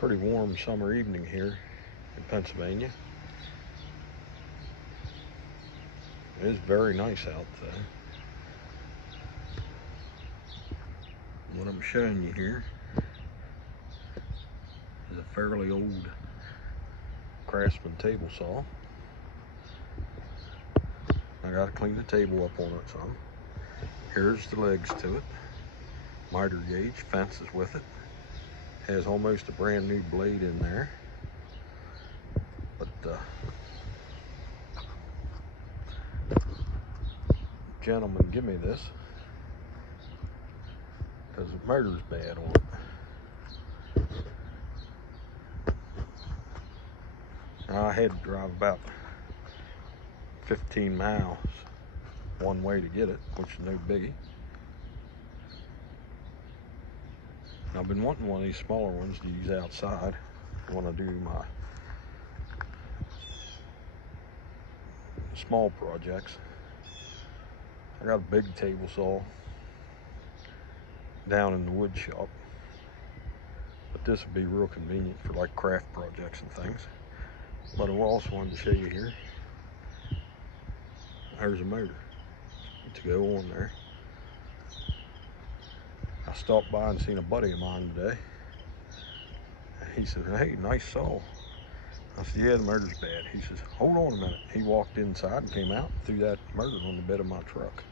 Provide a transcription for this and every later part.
Pretty warm summer evening here in Pennsylvania. It is very nice out there. What I'm showing you here is a fairly old Craftsman table saw. I gotta clean the table up on it some. Here's the legs to it. Miter gauge, fences with it. Has almost a brand new blade in there. But gentleman give me this because the motor's bad on it. Now, I had to drive about 15 miles one way to get it, which is no biggie. I've been wanting one of these smaller ones to use outside when I do my small projects. I got a big table saw down in the wood shop, but this would be real convenient for like craft projects and things. But I also wanted to show you here, there's a motor to go on there. I stopped by and seen a buddy of mine today. He said, "Hey, nice saw." I said, "Yeah, the motor's bad." He says, "Hold on a minute." He walked inside and came out and threw that motor on the bed of my truck.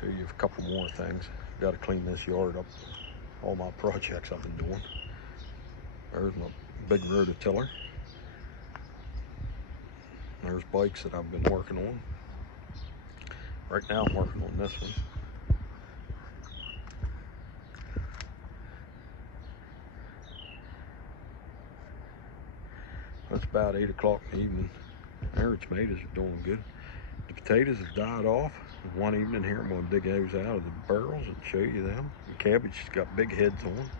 Show you a couple more things. Got to clean this yard up. All my projects I've been doing. There's my big rototiller. There's bikes that I've been working on. Right now I'm working on this one. It's about 8 o'clock in the evening. Our tomatoes are doing good. The potatoes have died off. One evening here I'm going to dig those out of the barrels and show you them. The cabbage has got big heads on.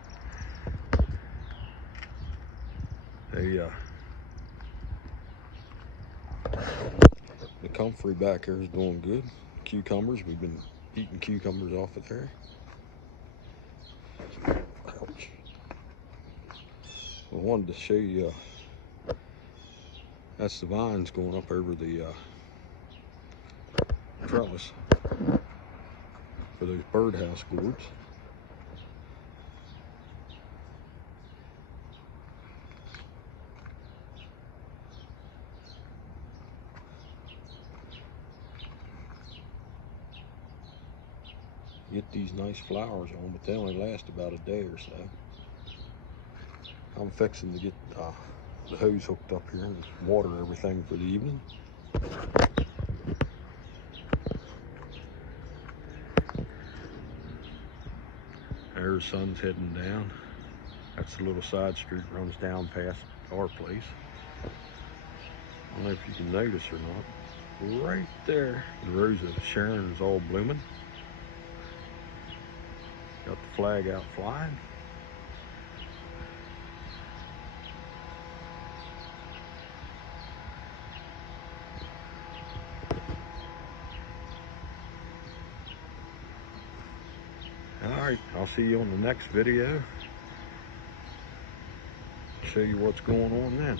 The comfrey back here is doing good. Cucumbers, we've been eating cucumbers off of there. Ouch. I wanted to show you, that's the vines going up over the trellis for those birdhouse gourds. Get these nice flowers on, but they only last about a day or so. I'm fixing to get the hose hooked up here and water everything for the evening. There's the sun's heading down. That's the little side street runs down past our place. I don't know if you can notice or not. Right there, the rose of Sharon is all blooming. Got the flag out flying. Alright, I'll see you on the next video. Show you what's going on then.